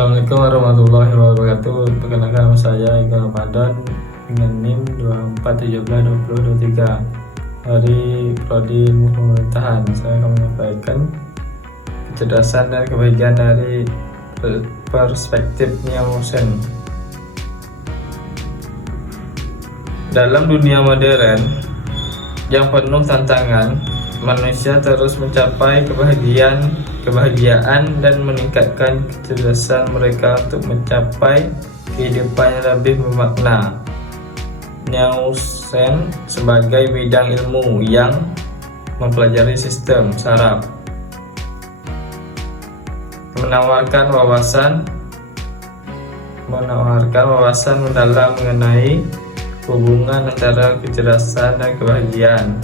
Assalamualaikum warahmatullahi wabarakatuh. Perkenalkan nama saya Ika Ramadan dengan NIM 24172023 dari Prodi Ilmu Pemerintahan. Saya akan menyampaikan kecerdasan dan kebahagiaan dari perspektif Nielsen. Dalam dunia modern yang penuh tantangan, manusia terus mencapai kebahagiaan dan meningkatkan kecerdasan mereka untuk mencapai kehidupan yang lebih bermakna. Nielsen sebagai bidang ilmu yang mempelajari sistem saraf menawarkan wawasan mendalam mengenai hubungan antara kecerdasan dan kebahagiaan.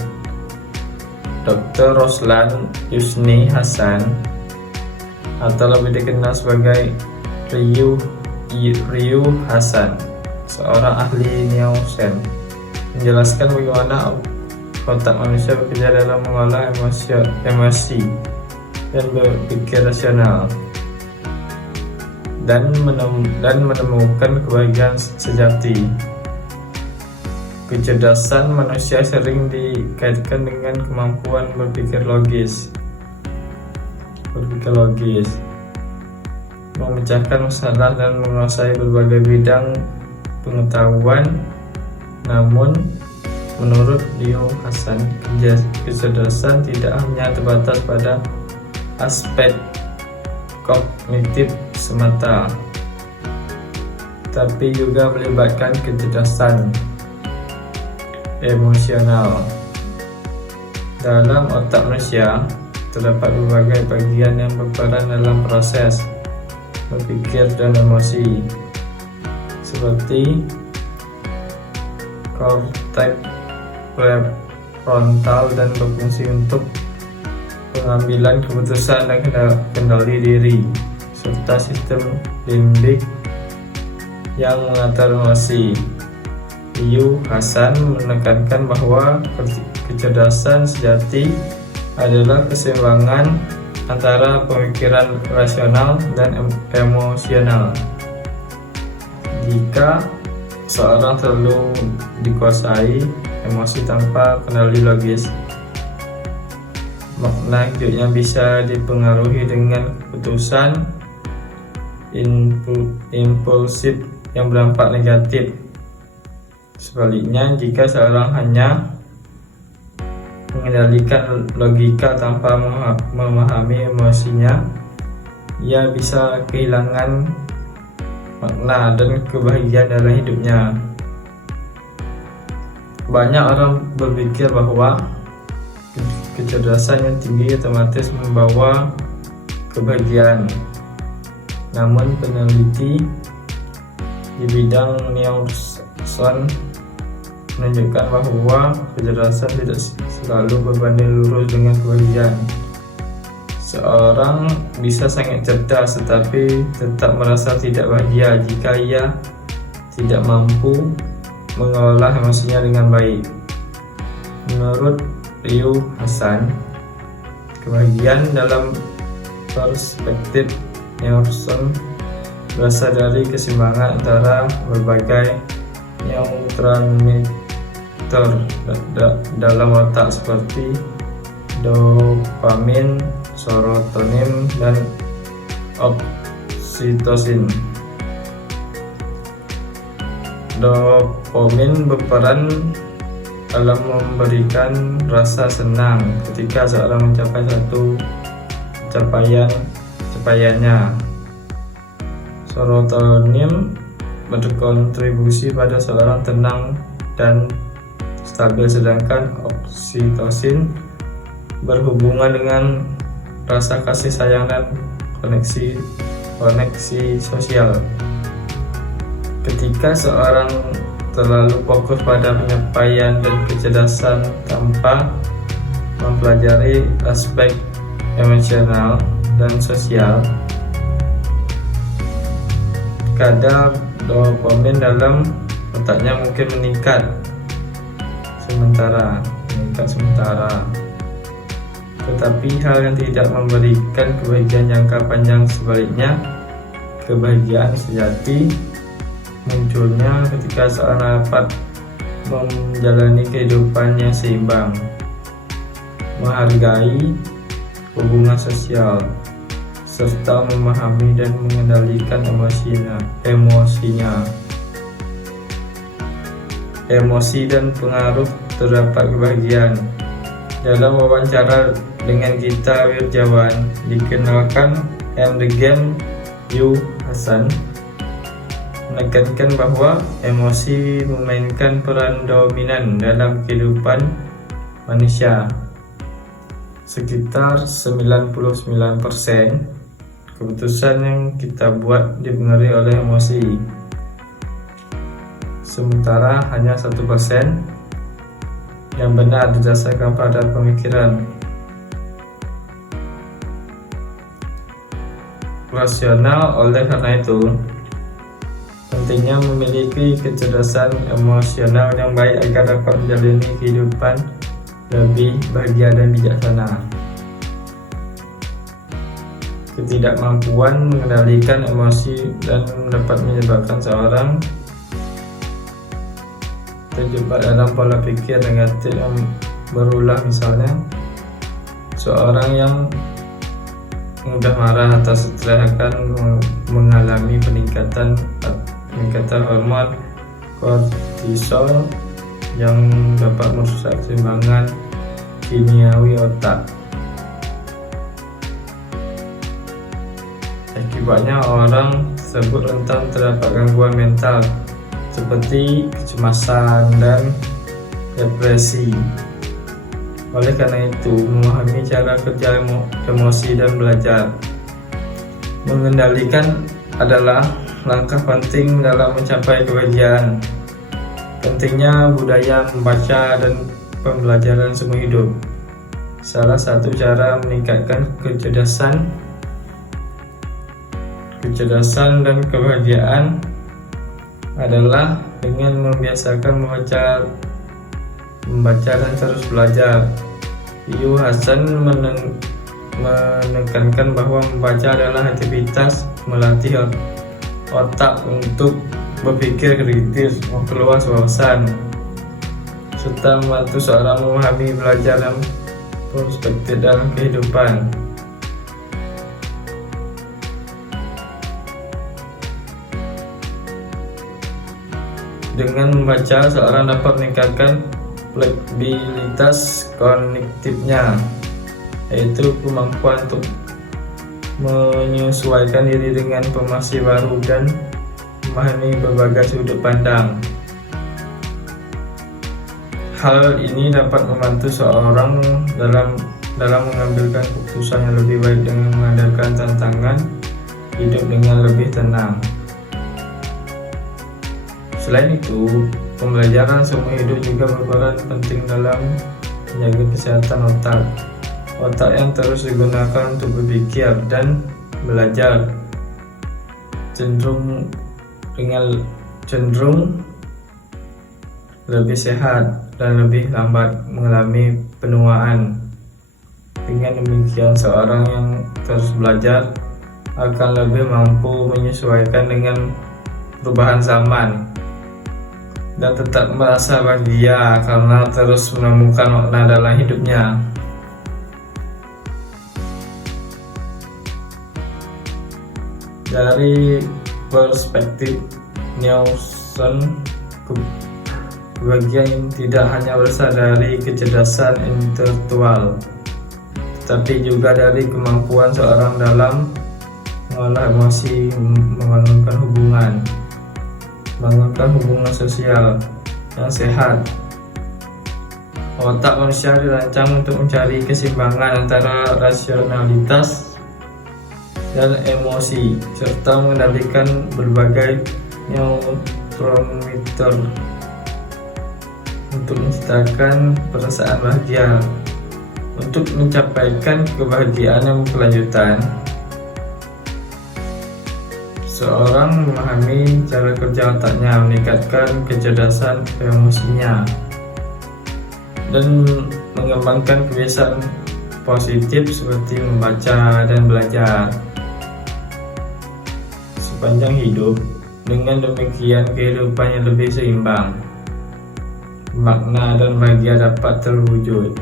Dr. Roslan Yusni Hasan atau lebih dikenal sebagai Ryu Hasan, seorang ahli Nielsen, menjelaskan bagaimana otak manusia bekerja dalam mengolah emosi dan berpikir rasional dan menemukan kebahagiaan sejati. Kecerdasan manusia sering dikaitkan dengan kemampuan berpikir logis, memecahkan masalah dan menguasai berbagai bidang pengetahuan. Namun, menurut Ryu Hasan, kecerdasan tidak hanya terbatas pada aspek kognitif semata, tapi juga melibatkan kecerdasan emosional. Dalam otak manusia terdapat berbagai bagian yang berperan dalam proses berpikir dan emosi, seperti korteks prefrontal dan berfungsi untuk pengambilan keputusan dan kendali diri, serta sistem limbik yang mengatur emosi. Ryu Hasan menekankan bahwa kecerdasan sejati adalah keseimbangan antara pemikiran rasional dan emosional. Jika seorang terlalu dikuasai emosi tanpa kendali logis, makna hidupnya bisa dipengaruhi dengan keputusan impulsif yang berdampak negatif. Sebaliknya, jika seorang hanya mengendalikan logika tanpa memahami emosinya, ia bisa kehilangan makna dan kebahagiaan dalam hidupnya. Banyak orang berpikir bahwa kecerdasan yang tinggi otomatis membawa kebahagiaan. Namun peneliti di bidang Nielsen menunjukkan bahwa kecerdasan tidak selalu berbanding lurus dengan kebahagiaan. Seorang bisa sangat cerdas tetapi tetap merasa tidak bahagia jika ia tidak mampu mengelola emosinya dengan baik. Menurut Ryu Hasan, kebahagiaan dalam perspektif Nielsen berasal dari keseimbangan antara berbagai neurotransmitter dalam otak seperti dopamin, serotonin, dan oksitosin. Dopamin berperan dalam memberikan rasa senang ketika seorang mencapai satu capaiannya. Serotonin berkontribusi pada seorang tenang dan stabil, sedangkan oksitosin berhubungan dengan rasa kasih sayang dan koneksi sosial. Ketika seorang terlalu fokus pada penyampaian dan kecerdasan tanpa mempelajari aspek emosional dan sosial, kadar dopamin dalam otaknya mungkin meningkat sementara. Tetapi hal yang tidak memberikan kebahagiaan jangka panjang. Sebaliknya, Kebahagiaan sejati munculnya ketika seorang dapat menjalani kehidupan yang seimbang, menghargai hubungan sosial, serta memahami dan mengendalikan emosinya. Emosi dan pengaruh terdapat kebahagiaan. Dalam wawancara dengan Gita Wirjawan, dikenalkan The Game Yu Hasan menekankan bahwa emosi memainkan peran dominan dalam kehidupan manusia. Sekitar 99% keputusan yang kita buat dipengaruhi oleh emosi, sementara hanya 1% yang benar didasarkan pada pemikiran rasional. Oleh karena itu, pentingnya memiliki kecerdasan emosional yang baik agar dapat menjalani kehidupan lebih bahagia dan bijaksana. Ketidakmampuan mengendalikan emosi dan dapat menyebabkan seorang terjebak dalam pola pikir negatif yang berulang. Misalnya, seorang yang mudah marah atau stres akan mengalami peningkatan hormon kortisol yang dapat merusak keseimbangan kimiawi otak. Akibatnya orang tersebut rentan terdapat gangguan mental seperti kecemasan dan depresi. Oleh karena itu, memahami cara kerja emosi dan belajar mengendalikan adalah langkah penting dalam mencapai kebahagiaan. Pentingnya budaya membaca dan pembelajaran seumur hidup. Salah satu cara meningkatkan kecerdasan dan kebahagiaan adalah dengan membiasakan membaca dan terus belajar. Yu Hasan menekankan bahwa membaca adalah aktivitas melatih otak untuk berpikir kritis, memperluas wawasan, serta membantu seorang memahami, belajar, dan perspektif dalam kehidupan. Dengan membaca, seorang dapat meningkatkan fleksibilitas kognitifnya, yaitu kemampuan untuk menyesuaikan diri dengan informasi baru dan memahami berbagai sudut pandang. Hal ini dapat membantu seorang dalam mengambil keputusan yang lebih baik dengan mengadakan tantangan hidup dengan lebih tenang. Selain itu, pembelajaran seumur hidup juga berperan penting dalam menjaga kesehatan otak. Otak yang terus digunakan untuk berpikir dan belajar cenderung lebih sehat dan lebih lambat mengalami penuaan. Dengan demikian, seorang yang terus belajar akan lebih mampu menyesuaikan dengan perubahan zaman dan tetap merasa bahagia karena terus menemukan makna dalam hidupnya. Dari perspektif Nielsen, kebahagiaan tidak hanya berasal dari kecerdasan intelektual, tetapi juga dari kemampuan seorang dalam mengolah emosi, membangunkan hubungan sosial yang sehat. Otak manusia dirancang untuk mencari keseimbangan antara rasionalitas dan emosi, serta mengendalikan berbagai neurotransmitter untuk menciptakan perasaan bahagia. Untuk mencapaikan kebahagiaan yang berkelanjutan, seorang memahami cara kerja otaknya, meningkatkan kecerdasan emosinya, dan mengembangkan kebiasaan positif seperti membaca dan belajar. sepanjang hidup. Dengan demikian kehidupannya lebih seimbang, makna dan bahagia dapat terwujud.